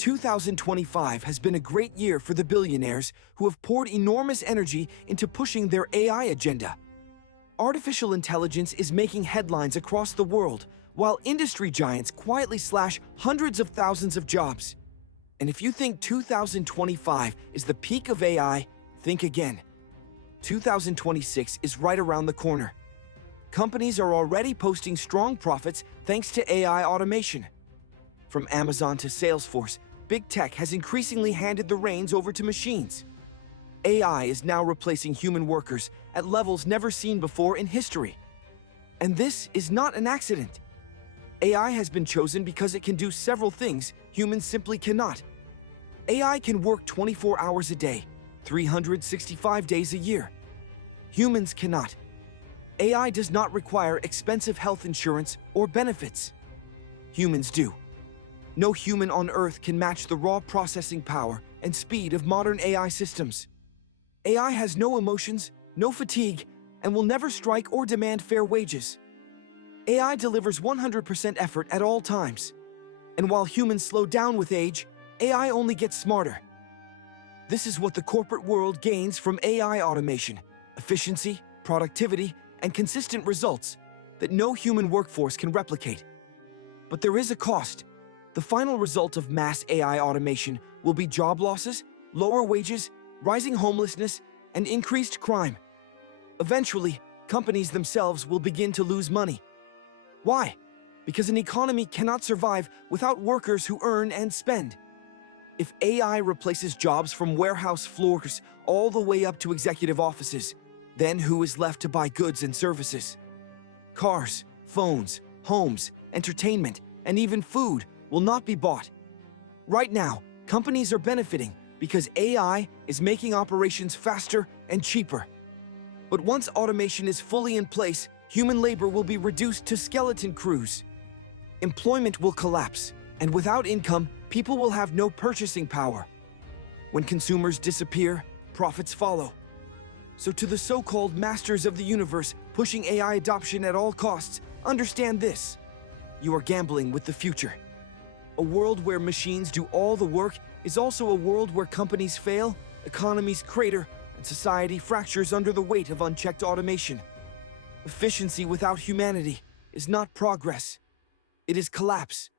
2025 has been a great year for the billionaires who have poured enormous energy into pushing their AI agenda. Artificial intelligence is making headlines across the world, while industry giants quietly slash hundreds of thousands of jobs. And if you think 2025 is the peak of AI, think again. 2026 is right around the corner. Companies are already posting strong profits thanks to AI automation. From Amazon to Salesforce, big tech has increasingly handed the reins over to machines. AI is now replacing human workers at levels never seen before in history. And this is not an accident. AI has been chosen because it can do several things humans simply cannot. AI can work 24 hours a day, 365 days a year. Humans cannot. AI does not require expensive health insurance or benefits. Humans do. No human on Earth can match the raw processing power and speed of modern AI systems. AI has no emotions, no fatigue, and will never strike or demand fair wages. AI delivers 100% effort at all times. And while humans slow down with age, AI only gets smarter. This is what the corporate world gains from AI automation: efficiency, productivity, and consistent results that no human workforce can replicate. But there is a cost. The final result of mass AI automation will be job losses, lower wages, rising homelessness, and increased crime. Eventually, companies themselves will begin to lose money. Why? Because an economy cannot survive without workers who earn and spend. If AI replaces jobs from warehouse floors all the way up to executive offices, then who is left to buy goods and services? Cars, phones, homes, entertainment, and even food will not be bought. Right now, companies are benefiting because AI is making operations faster and cheaper. But once automation is fully in place, human labor will be reduced to skeleton crews. Employment will collapse, and without income, people will have no purchasing power. When consumers disappear, profits follow. So to the so-called masters of the universe pushing AI adoption at all costs, understand this: you are gambling with the future. A world where machines do all the work is also a world where companies fail, economies crater, and society fractures under the weight of unchecked automation. Efficiency without humanity is not progress. It is collapse.